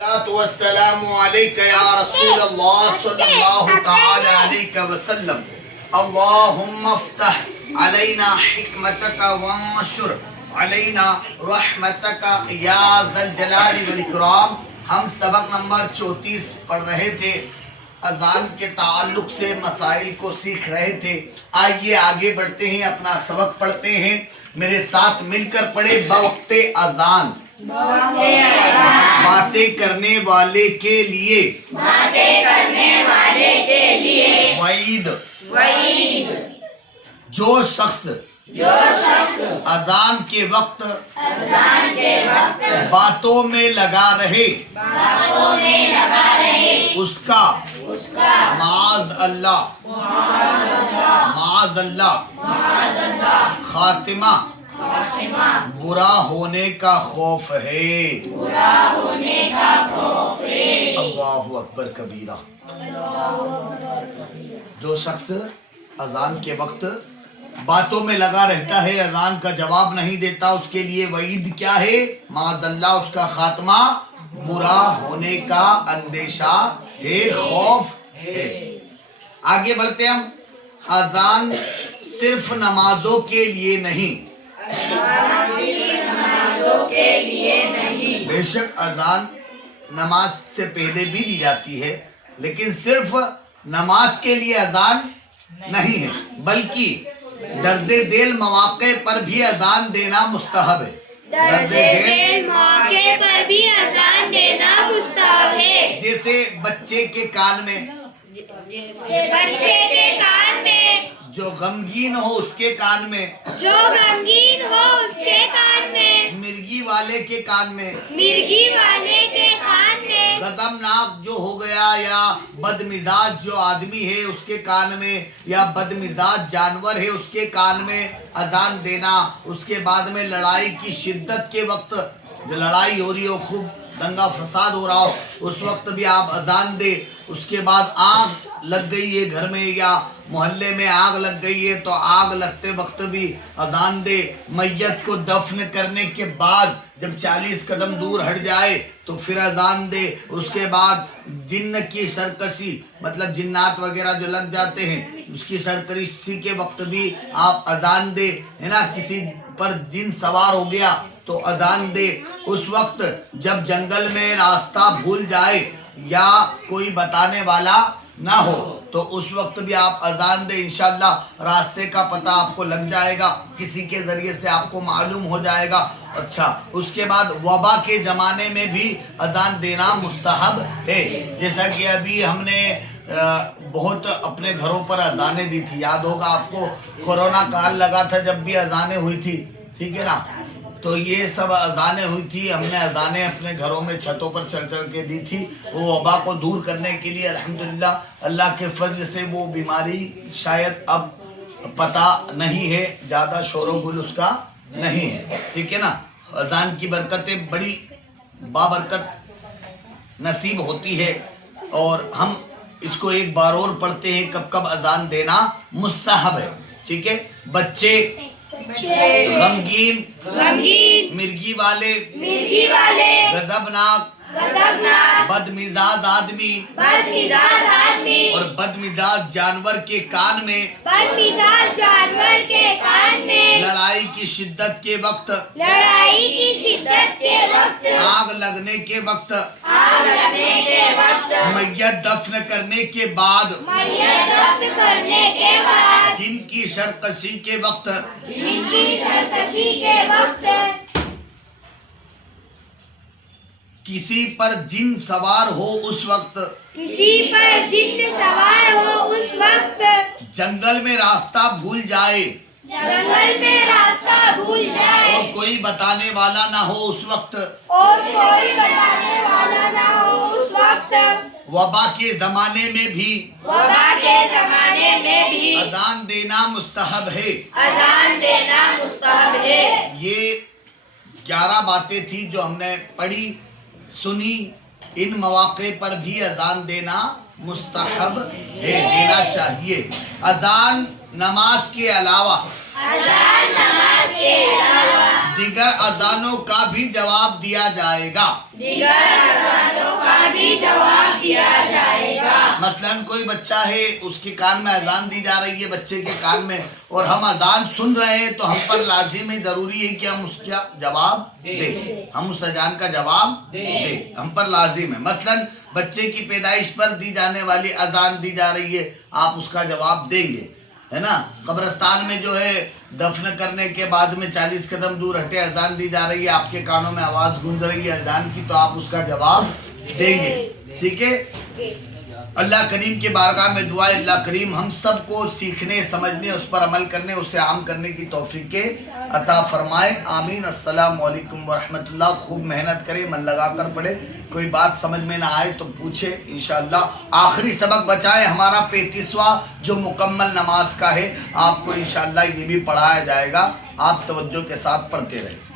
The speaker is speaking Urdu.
والسلام عليك يا رسول الله صلى الله تعالى عليك وسلم. اللهم افتح علينا حكمتك وانشر علينا رحمتك يا ذا الجلال والإكرام. ہم سبق نمبر 34 پڑھ رہے تھے، اذان کے تعلق سے مسائل کو سیکھ رہے تھے. آئیے آگے بڑھتے ہیں، اپنا سبق پڑھتے ہیں. میرے ساتھ مل کر پڑھے. بوقت اذان باتیں کرنے والے کے لیے، وعید. جو شخص اذان کے وقت باتوں میں لگا رہے اس کا معاذ اللہ خاتمہ برا ہونے کا خوف ہے. اللہ اکبر کبیرہ. جو شخص اذان کے وقت باتوں میں لگا رہتا ہے، اذان کا جواب نہیں دیتا، اس کے لیے وعید کیا ہے؟ معاذ اللہ اس کا خاتمہ برا ہونے کا اندیشہ ہے، خوف ہے. آگے بڑھتے ہم. اذان صرف نمازوں کے لیے نہیں. بے شک اذان نماز سے پہلے بھی دی جاتی ہے، لیکن صرف نماز کے لیے اذان نہیں ہے، بلکہ درج ذیل مواقع پر بھی اذان دینا مستحب ہے. درج ذیل مواقع پر بھی اذان دینا مستحب ہے. جیسے بچے کے کان میں، جو غمگین ہو اس کے کان میں، مرغی والے کے کان میں، غضبناک جو ہو گیا یا بد مزاج جو آدمی ہے اس کے کان میں، یا بد مزاج جانور ہے اس کے کان میں اذان دینا. اس کے بعد میں لڑائی کی شدت کے وقت، جو لڑائی ہو رہی ہو، خوب دنگا فساد ہو رہا ہو، اس وقت بھی آپ اذان دے. اس کے بعد آگ لگ گئی ہے گھر میں یا محلے میں آگ لگ گئی ہے تو آگ لگتے وقت بھی اذان دے. میت کو دفن کرنے کے بعد جب 40 قدم دور ہٹ جائے تو پھر اذان دے. اس کے بعد جن کی سرکشی، مطلب جنات وغیرہ جو لگ جاتے ہیں، اس کی سرکشی کے وقت بھی آپ اذان دے، ہے نا. کسی پر جن سوار ہو گیا تو اذان دے. اس وقت جب جنگل میں راستہ بھول جائے یا کوئی بتانے والا نہ ہو تو اس وقت بھی آپ اذان دیں. انشاءاللہ راستے کا پتہ آپ کو لگ جائے گا، کسی کے ذریعے سے آپ کو معلوم ہو جائے گا. اچھا، اس کے بعد وبا کے زمانے میں بھی اذان دینا مستحب ہے. جیسا کہ ابھی ہم نے بہت اپنے گھروں پر اذانیں دی تھی. یاد ہوگا آپ کو، کورونا کال لگا تھا جب بھی اذانیں ہوئی تھی، ٹھیک ہے نا. تو یہ سب اذانیں ہوئی تھی، ہم نے اذانیں اپنے گھروں میں چھتوں پر چڑھ کے دی تھی، وہ وبا کو دور کرنے کے لیے. الحمدللہ اللہ کے فضل سے وہ بیماری شاید اب پتہ نہیں ہے، زیادہ شور و گل اس کا نہیں ہے، ٹھیک ہے نا. اذان کی برکتیں بڑی بابرکت نصیب ہوتی ہے، اور ہم اس کو ایک بار اور پڑھتے ہیں. کب کب اذان دینا مستحب ہے، ٹھیک ہے. بچے، غمگین، مرغی والے، غضبناک، بد مزاج آدمی اور بد مزاج جانور کے کان میں، لڑائی کی شدت کے وقت، آگ لگنے کے وقت، میت دفن کرنے کے بعد، جن کی سرکشی کے وقت، کسی پر جن سوار ہو اس وقت، جنگل میں راستہ بھول جائے اور کوئی بتانے والا نہ ہو اس وقت، وبا کے زمانے میں بھی اذان دینا مستحب ہے. یہ 11 باتیں تھی جو ہم نے پڑھی سنی. ان مواقع پر بھی اذان دینا مستحب ہے، دینا چاہیے. اذان نماز کے علاوہ دیگر اذانوں کا بھی جواب دیا جائے گا. مثلاً کوئی بچہ ہے اس کے کان میں اذان دی جا رہی ہے بچے کے کان میں اور ہم اذان سن رہے ہیں تو ہم پر لازم ہے ضروری ہے کہ ہم اس کا جواب دیں ہم اس اذان کا جواب دیں ہم پر لازم ہے مثلاً بچے کی پیدائش پر دی جانے والی اذان دی جا رہی ہے آپ اس کا جواب دیں گے ہے نا قبرستان میں جو ہے دفن کرنے کے بعد میں 40 قدم دور ہٹے اذان دی جا رہی ہے آپ کے کانوں میں آواز گونج رہی ہے اذان کی تو آپ اس کا جواب دیں گے ٹھیک ہے اللہ کریم کے بارگاہ میں دعا ہے اللہ کریم ہم سب کو سیکھنے سمجھنے اس پر عمل کرنے اسے عام کرنے کی توفیق عطا فرمائے آمین السلام علیکم ورحمۃ اللہ خوب محنت کرے من لگا کر پڑھے کوئی بات سمجھ میں نہ آئے تو پوچھے انشاءاللہ آخری سبق بچائے ہمارا 35واں جو مکمل نماز کا ہے آپ کو انشاءاللہ یہ بھی پڑھایا جائے گا آپ توجہ کے ساتھ پڑھتے رہیں